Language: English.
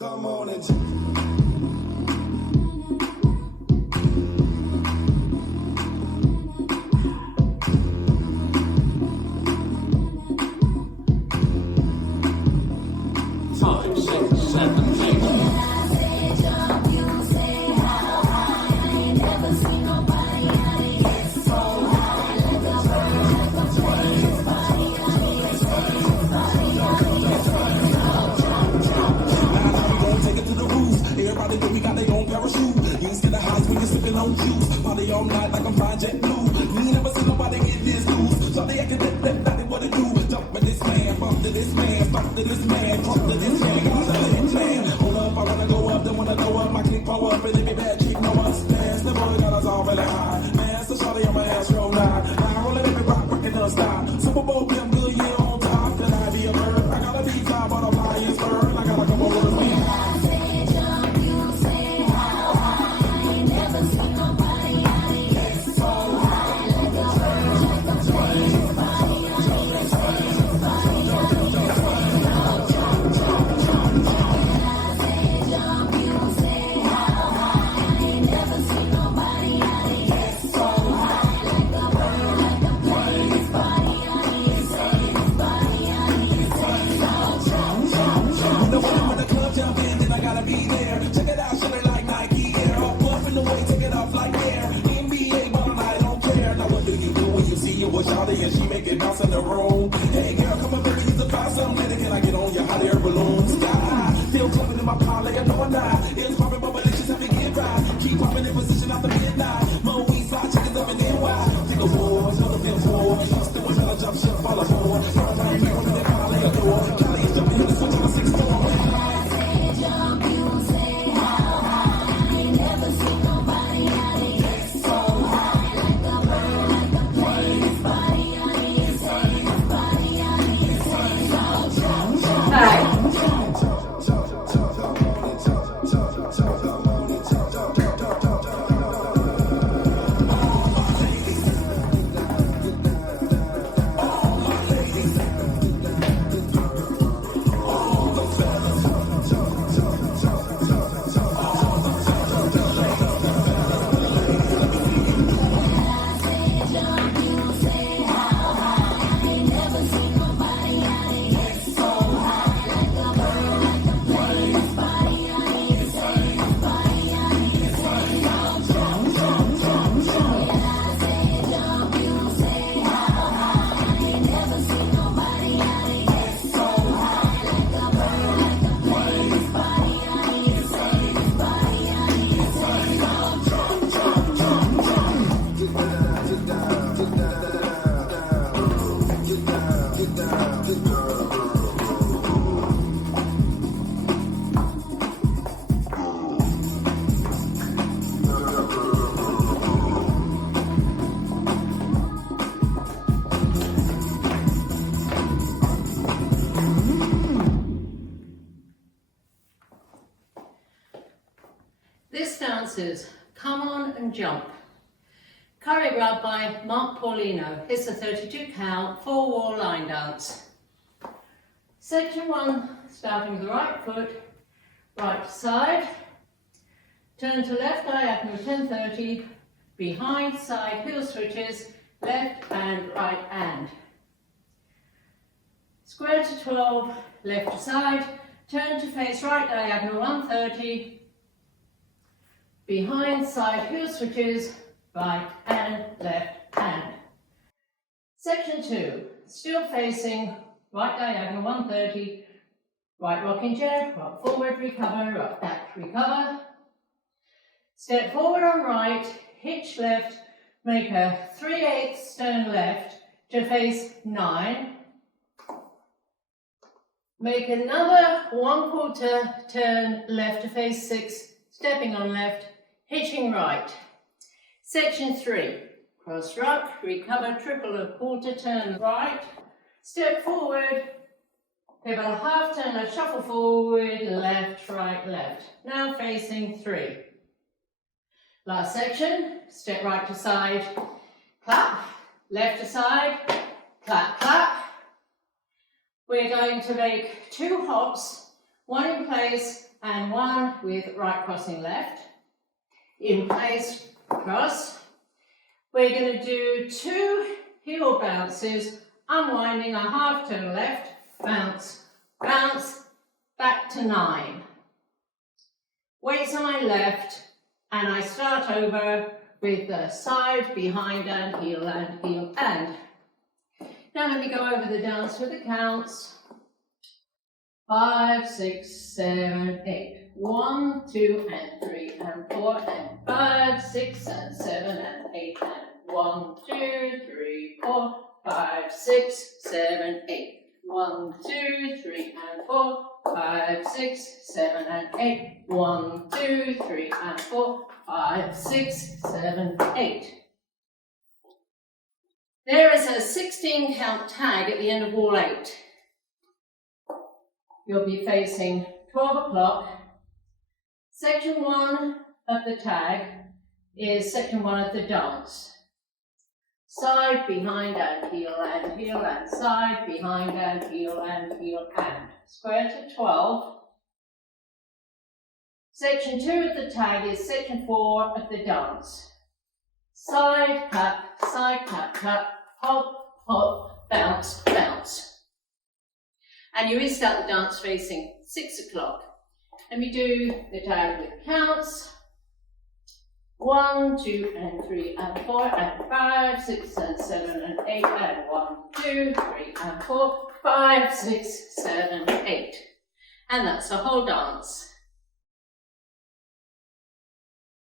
Come on and Five, six, seven, eight. everybody think we got their own parachute. You ain't scared of highs when you're sipping on juice. Party all night like I'm flying jet blue. You ain't never seen nobody get this loose. So they acting that what it do. Jump with this man, bump to this man, stop to this man, drop to this man. Hold up, I wanna go up, then wanna go up. My kick power up, and if it bad, keep no us. Man, the boy got us all really high. Man, so shawty on my ass roll now. Now rolling every rock, rockin' non-stop. Super Bowl, damn good, yeah, on top. Can I be a bird? I gotta be top, but I'm flying bird. I gotta come over with me. And she make it bounce in the room. Hey girl, come on baby, you the fly some later. Can I get on your hot air balloon? Sky high, feel clubbing in my parlay, I know I'm not. It's popping, but it's just having get right. Keep popping in position after midnight. Mo east side chickens up in NY. Take a war, another feel for. Still another jump ship, fall a four. Right, you in that parlay, I know. Cali is jumping in the switch on a 6-4. This dance is Come On and Jump, choreographed by Mark Paulino. It's a 32 count, 4-wall line dance. Section 1, starting with the right foot, right side, turn to left diagonal 10-30, behind side heel switches, left and right hand. Square to 12, left to side, turn to face right diagonal 130, behind side heel switches, right and left hand. Section 2, still facing right diagonal 130, right rocking chair, rock forward, recover, rock back, recover. Step forward on right, hitch left, make a 3/8 turn left to face 9. Make another 1/4 turn left to face 6, stepping on left, hitching right. Section 3, cross rock, recover, triple a 1/4 turn right, step forward, pivot a 1/2 turn left, shuffle forward, left, right, left. Now facing 3. Last section, step right to side, clap, left to side, clap, clap. We're going to make 2 hops One in place and one with right crossing left. In place, cross. We're going to do 2 heel bounces, unwinding a half turn left, bounce, bounce, back to 9. Weights on my left, and I start over with the side, behind and heel and heel and. Now let me go over the dance with the counts. 5, 6, 7, 8. 1, 2 and 3 and 4 and 5, 6 and 7 and 8 and 1, 2, 3, 4, 5, 6, 7, 8. 1, 2, 3 and 4, 5, 6, 7 and 8. 1, 2, 3 and 4, 5, 6, 7, 8. There is a 16 count tag at the end of wall 8. You'll be facing 12 o'clock. Section 1 of the tag is section 1 of the dance. Side, behind and heel and side, behind and heel and square to 12. Section 2 of the tag is section 4 of the dance. Side, tap, hop, hop, bounce, bounce. And you restart the dance facing 6 o'clock. Let me do the tag with counts. 1, 2 and 3 and 4 and 5, 6 and 7 and 8 and 1, 2, 3 and 4, 5, 6, 7, 8. And that's the whole dance.